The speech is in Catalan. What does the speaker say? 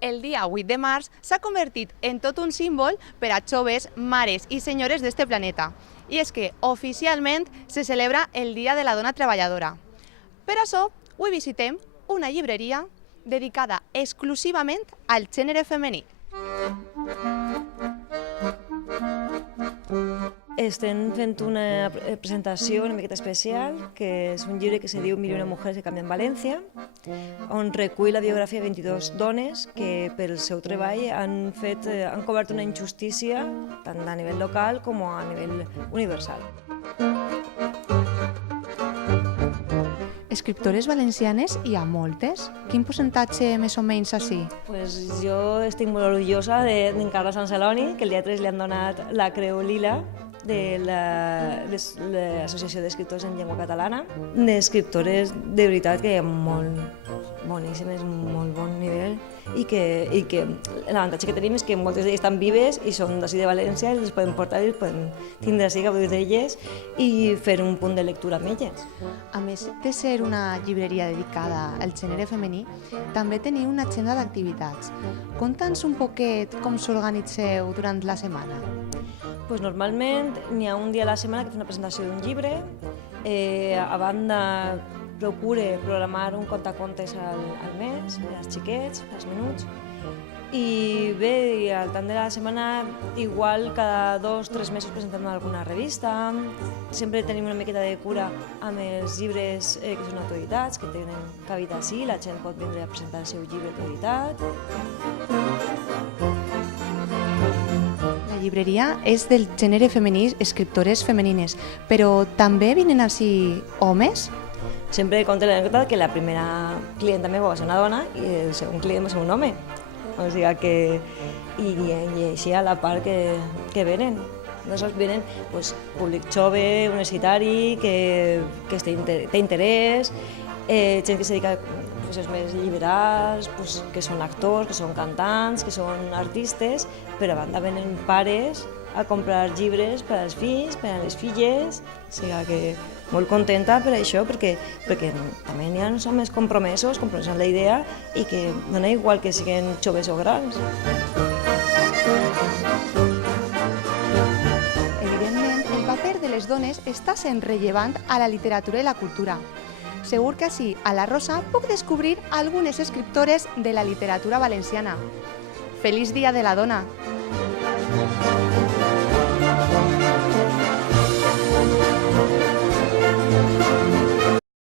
El dia 8 de març s'ha convertit en tot un símbol per a joves, mares i senyores d'este planeta. I és que oficialment se celebra el Dia de la Dona Treballadora. Per això, avui visitem una llibreria dedicada exclusivament al gènere femení. Estem fent una presentació una miqueta especial, que és un llibre que se diu Mil i una mujeres que canvien València, on recull la biografia de 22 dones que pel seu treball han cobert una injustícia tant a nivell local com a nivell universal. Escriptores valencianes hi ha moltes? Quin percentatge més o menys així? Pues jo estic molt orgullosa d'en Carla Sant Celoni, que el dia 3 li han donat la Creu Lila de l'Associació d'Escriptors en Llengua Catalana. D'escriptores de veritat que hi ha molt boníssimes, molt bon nivell, i que l'avantatge que tenim és que moltes d'elles estan vives i són d'ací de València, i les podem portar i les podem tindre així, gaudir d'elles i fer un punt de lectura amb elles. A més de ser una llibreria dedicada al gènere femení, també teniu una agenda d'activitats. Conta'ns un poquet com s'organitzeu durant la setmana. Pues normalment n'hi ha un dia a la setmana que fa una presentació d'un llibre, a banda procure programar un contacontes al mes, per als xiquets, per als menuts, i bé, al tant de la setmana, igual cada 2 o 3 mesos presentem alguna revista, sempre tenim una miqueta de cura amb els llibres que són autoritats, que tenen cabida així, la gent pot vindre a presentar el seu llibre autoritat. La llibreria és del gènere femení, escriptores femenines, però també vinen així homes? Sempre conto l'anècdota que la primera clienta meva va ser una dona i el segon client va ser un home. O sigui que... I així a la part que venen. Aleshores venen públic jove, universitari, que té interès, gent que se dedica als més liberals, que són actors, que són cantants, que són artistes, però a banda venen pares a comprar llibres per als fills, per a les filles, o sigui que molt contenta per això, perquè també n'hi ha homes compromesos amb la idea i que dona igual que siguin joves o grans. Evidentment, el paper de les dones està sent rellevant a la literatura i la cultura. Segur que així, a la Rosa, puc descobrir algunes escriptores de la literatura valenciana. Feliç Dia de la Dona!